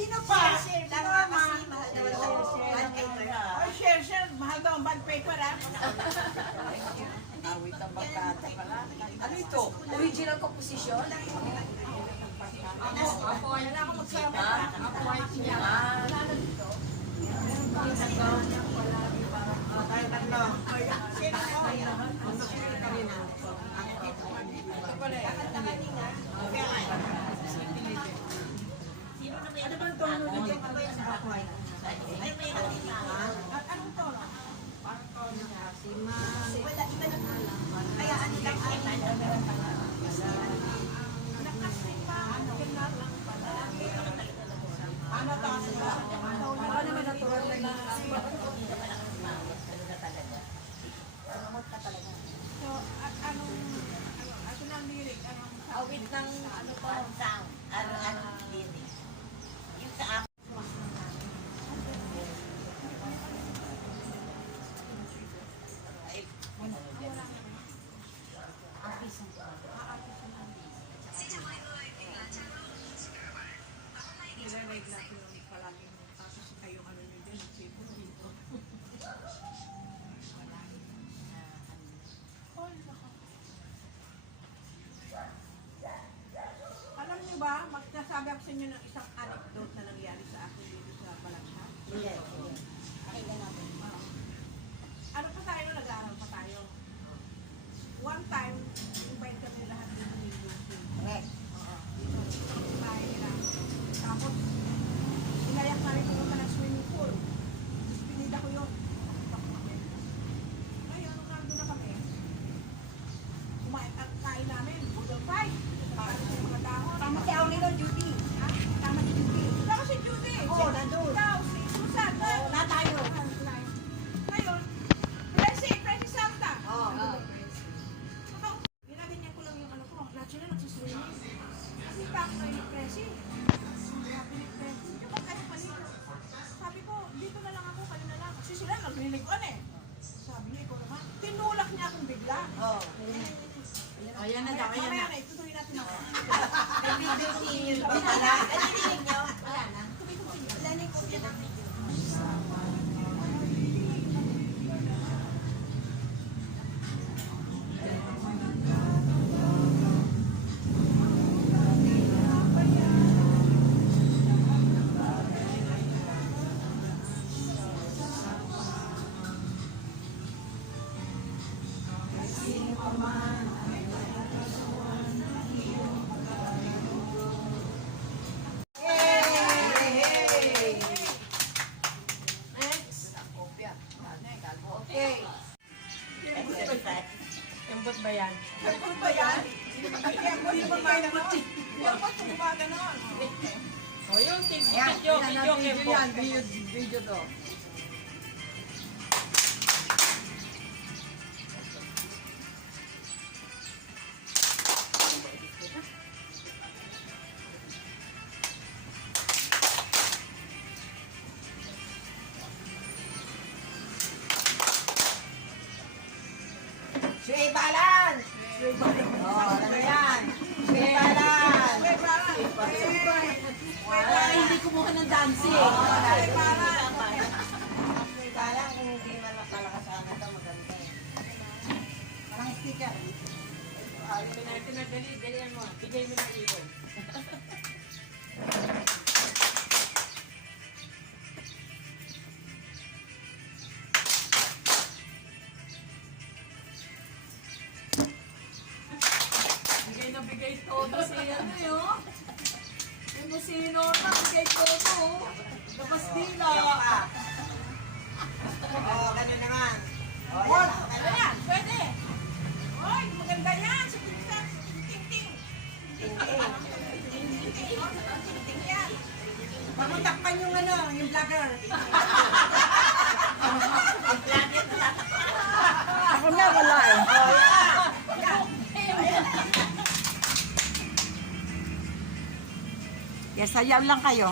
Sino pa? Share lang Sino, kasi ma? mahal naman tayo share. Oh, share. Mahal daw ang bond paper, ah. Awit ang batata pala. Ano ito? Original composition? Wala ako magsama. Tayo tatlo. Share ako. Share kami na. Ito pala yan. Kaya nga. Ano bang tono nito? Ay, may kanina. At anong tono? Parang tono niya. Sima. Wala, iba lang. Kaya ano lang Ano to? Ako naman natural na So, anong lyric? Anong awit ng ano to? Ano linig. Yung sa akin. Ay, nire-reg natin yung palaging tapos kayong ano nyo din, paper dito. Alam nyo ba, magsasabi ako sa inyo ng isang anecdote na nangyari sa akin dito sa Balansya. Ano pa tayo, nag-aaral pa tayo. One time, invite kami lahat dito ni Lucy. correct. Bahay nila. Tapos, inayak namin pumunta ng swimming pool. Tapos pinida ko yun. Ngayon, nung nandun na kami, kumain ang kain namin, budol fight. Para sa mga dahon. Tama si Aulino, Judy. Ha? Tama si Judy. Tama si Judy. Oo, nandun. Ikaw, si Susan. Oo, na tayo. Ngayon, Presi Santa. Ginaganyan ko lang yung ano ko. Natural nagsiswimming. Kasi tako na yung Presi. Sabi ni Presi, hindi ba kayo palito? Sabi ko, dito na lang ako, kayo na lang. Kasi sila nagliliguan eh. Sabi niya, ikaw naman. Tinulak niya akong bigla. Ayan na daw, ayan Mamaya na. na, itutuloy natin ako. Narinig nyo? Wala na. Wala na yung kopya ng video. Okay. Embot ba yan? Ano ba yan? Kaya mo rin magkaganon. Huwag mo itong gumaganon. O yung video, Video to. Shui Balan! Oh, ano yan? Shui Balan! Okay, parang. Para hindi kumuha ng dancing. Okay, parang. Shui Balan, kung hindi malakas sa akin ito, maganda yan. Parang sticker. Dalian mo. Bigay mo ng ibon. Bigay todo si ano yun. Yung si Norma, bigay todo. Tapos dila. Oh, ganun naman. Oh, Wag. yan. Ano yan? Pwede. Oy, maganda yan. Sa tingting. Tingting. Tingting yan. Pamutakpan yung ano, yung vlogger. Ako na wala eh. Yes, sayaw lang kayo.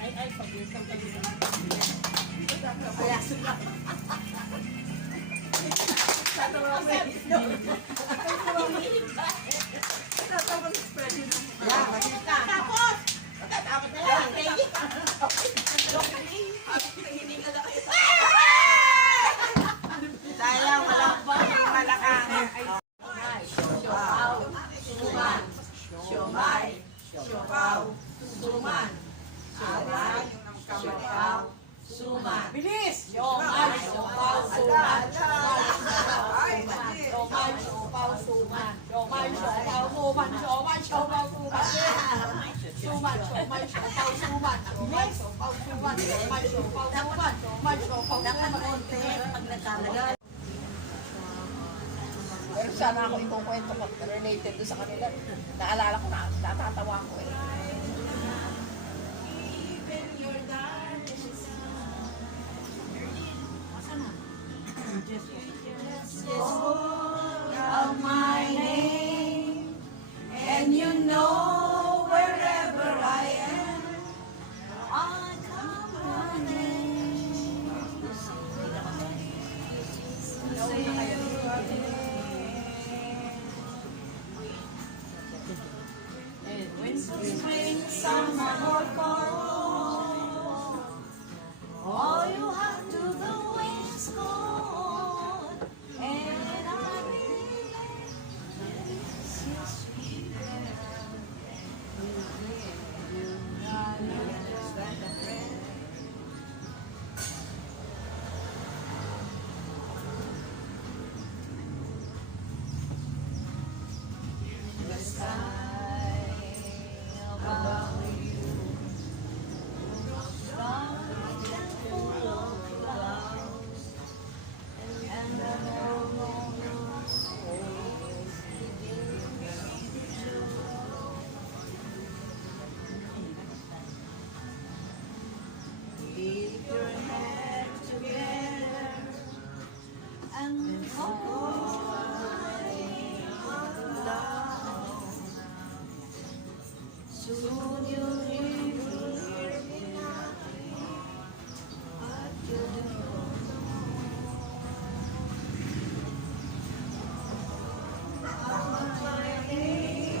Ay, pag-isang kayo. Kaya Yeah, masita. Tapos, Matatapos na lang. Sayang, walang malakang. Siopaw, suman, siomay, siopaw, suman, aray, siopaw, suman. Bilis! Siomay, siopaw, suman, siomay, siopaw, suman, siomay, siopaw, suman, siomay, siopaw, suman. Suman, siomay, siopaw, suman, siomay, siopaw, suman, siomay, siopaw, suman, siomay, siopaw, Dapat suman. konti pag nagkalagal. Pero sana ako ikukwento ko related doon sa kanila. Naalala ko na, natatawa ko eh. even your darkest Of my name, and you know wherever I am, I come running. Spring, summer, or fall, all you have to do is call, and I really miss you, sweet the sky above you, dark and full of clouds, and the moon keep your head together and hold on down. Soon you'll hear me knocking at your door. I'm running,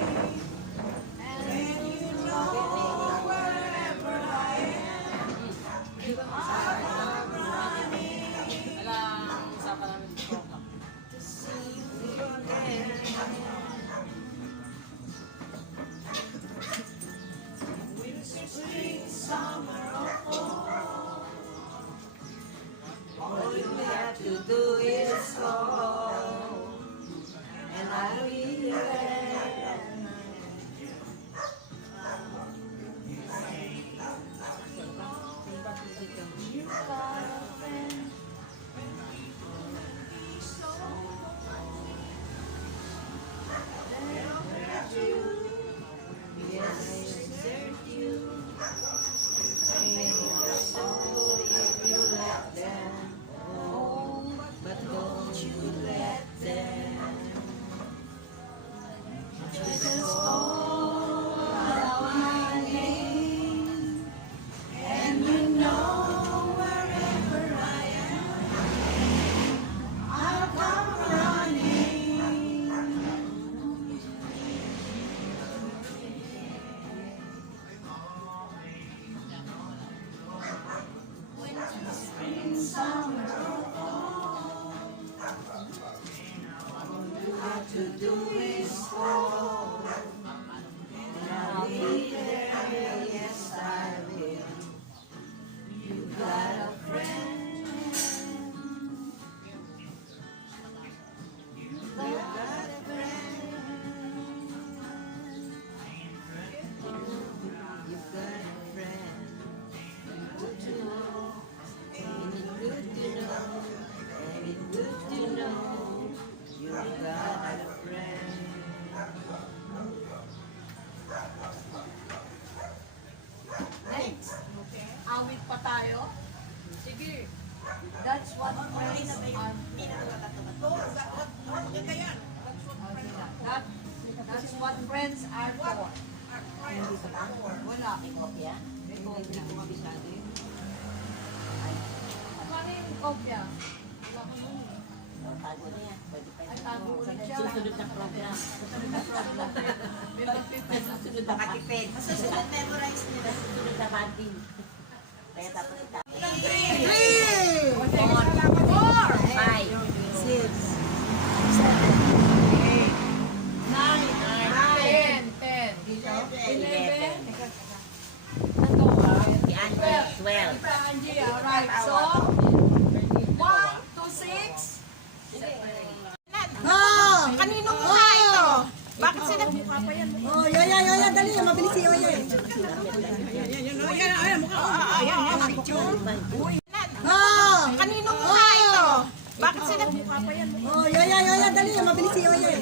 and you know wherever I am, I'm running to see you again. Spring, summer, or fall, all you have to do is call, and I'll be there. You got a friend, so there's you. Yes, desert you. Make your soul if you let them. Oh, but don't you let them. Just call out my name, and you know wherever I am, I'll come running. Spring, summer, or fall, all you have to do is call, and I'll be there. Yes, I will. You got a friend. You got a friend. You got a friend. Good to know. Ain't it good to know? Ain't it good to know? You got a friend. Next. Awit pa tayo? Sige. That's what friends are for. That, that's what friends are for. Wala. Kopya? Hindi ko mabisado yun. Ano yung kopya? Wala ko nun. Tago na yan. naguulit siya. Susunod na program. Susunod na katipid. Susunod memorize nila. Susunod na banding. Kaya dapat ita. 3! 4, 5, 6, 10, 11. 11. Si Angie, 12. Angie, alright. So, 1 to 6. Oh! Kaninong mukha ito? Bakit sila? Oh, Yoya, dali. Mabilis si Yoya. Oh! Kaninong mukha ito? Bakit sila? Oh, Yoya, dali. Mabilis si Yoya.